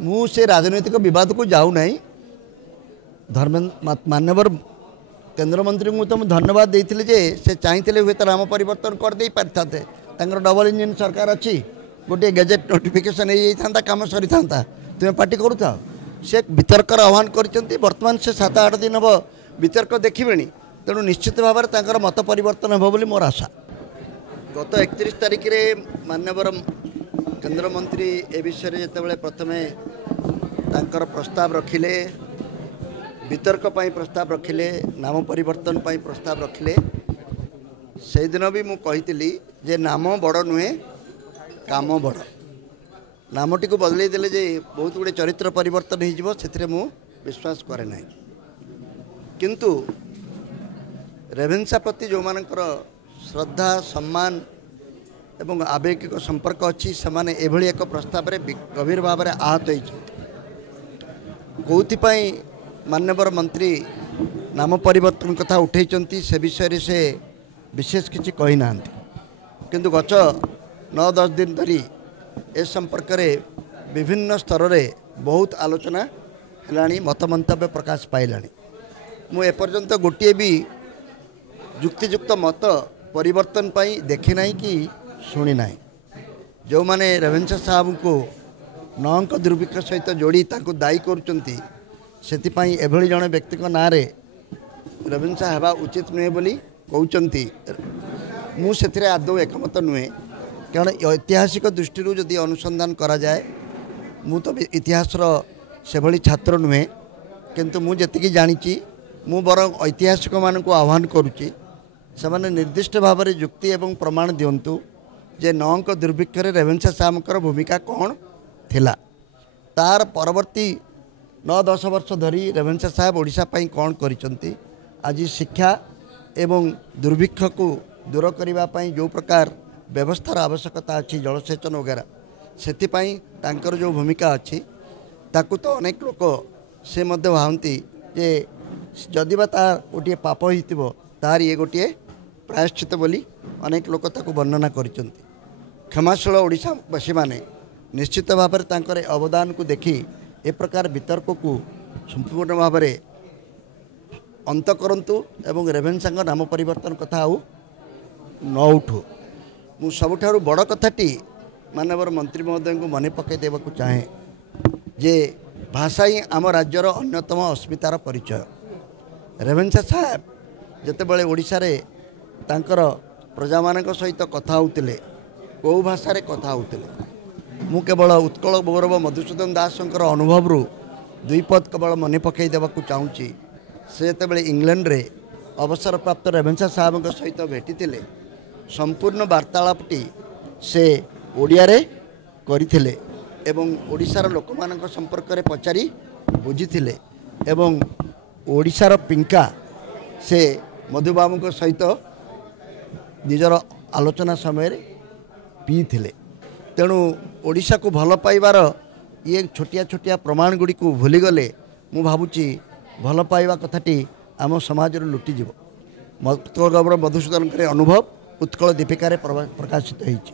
मु से राजनैतिक विवाद को जाऊ नहीं। धर्मेन्द्र मान्यवर केंद्र मंत्री को तो धन्यवाद देते जे से चाहते हुए तो नाम परिवर्तन कर दे पारि था डबल इंजिन सरकार अच्छी गोटे गेजेट नोटिफिकेशन हो कम सरी था तुम्हें पार्टी करूँ से वितर्कर आह्वान कर बर्तमान से 7-8 दिन हम वितर्क देखिए तेणु निश्चित भाव में मत परिवर्तन हो बोली मोर आशा। गत 31 तारिख में मान्यवर केंद्र मंत्री ए विषय जो प्रथमे प्रस्ताव रखिले वितर्क प्रस्ताव रखिले नाम परिवर्तन प्रस्ताव रखिले से दिन भी मुझे जे नाम बड़ नुहे काम बड़ नामटी को बदल देले जे बहुत गुड़े चरित्र परिवर्तन हो विश्वास करे ना किंतु रेभेन्सा प्रति जो मानकर श्रद्धा सम्मान एवं आवेगिक संपर्क अच्छी से एभली एक प्रस्ताव रे गभीर भाव में आहत होपाई मान्यवर मंत्री नाम परिवर्तन कथा उठे से विषय से विशेष किसी कही ना किंतु गत 9-10 दिन धरी ए संपर्क में विभिन्न स्तर रे बहुत आलोचना है मत मंतव्य प्रकाश पाइलानी मु एपर्यंत गोटे भी युक्तियुक्त मत परिवर्तन पाई देखी ना कि शुणी ना जो माने रेभेन्सा साहब को नौंक दुर्भिक्ष सहित जोड़ी दायी करुँच से एभली जड़े व्यक्ति ना रे रेभेन्सा हेबा उचित नुहे बोली कहते मुझे आदौ एकमत नुहे कारण ऐतिहासिक दृष्टि जदि अनुसंधान करा जाए मु तो इतिहास से भली छात्र नुहे किंतु मुझे जानी मु बरं ऐतिहासिक मान को आह्वान करुच्ची से निर्दिष्ट भाव में युक्ति एवं प्रमाण दिंतु जे नौंक दुर्भिक्ष रेभेन्सा साहब भूमिका कौन थिला तार परवर्ती 9-10 वर्ष धरी रेभेन्सा साहब ओडिशा पई कौन करिसंती आज शिक्षा एवं दुर्भिक्ष को दूर करने पई जो प्रकार व्यवस्थार आवश्यकता अच्छी जलसेचन वगैरह से जो भूमिका अच्छी ताकू तो अनेक लोक से भावती जे जदि बा तार गोटे पाप हो तार ये गोटे प्रायश्चित बोली अनेक लोक ताकू वर्णना करिसंती। क्षमाशील ओडिशावासी माने निश्चित भाव में अवदान को देखी ए प्रकार वितर्क को संपूर्ण भाव में अंत करंतु एवं रेभेन्सा नाम परिवर्तन कथा आउ न उठू मु सबुठारु बड़ कथाटी मानवर मंत्री महोदय को मन पकई देवाक चाहे जे भाषा ही आम राज्यर अन्यतम अस्मितार परिचय। रेभेन्सा साहब जितेबाला ओडिशा रे तांकर प्रजा मानक सहित कथा होतिले कौ भाषा रे कथा होतिले मु केवल उत्कल गौरव मधुसूदन दासंकर अनुभव रु दुई पद केवल मन पकई देवाक चाहूँगी से जितेबाला इंग्लैंड रे अवसर प्राप्त रेभेन्सा साहब सहित भेटी संपूर्ण वार्तालापटी से ओडिया रे करिथिले एवं ओडिशार लोक मानक संपर्क रे पचारि बुझीथिले एवं ओडिशार पिंका से मधुबाबू सहित निजर आलोचना समय पीथिले तेणु ओडिशा को भल पाइबार ये छोटिया छोटिया प्रमाण गुड़ी को भूलीगले मु भावुची भल पाइबा कथाटी आम समाज लुटिज। उत्कल गौरव मधुसूदन अनुभव उत्कल दीपिका प्रकाशित होती।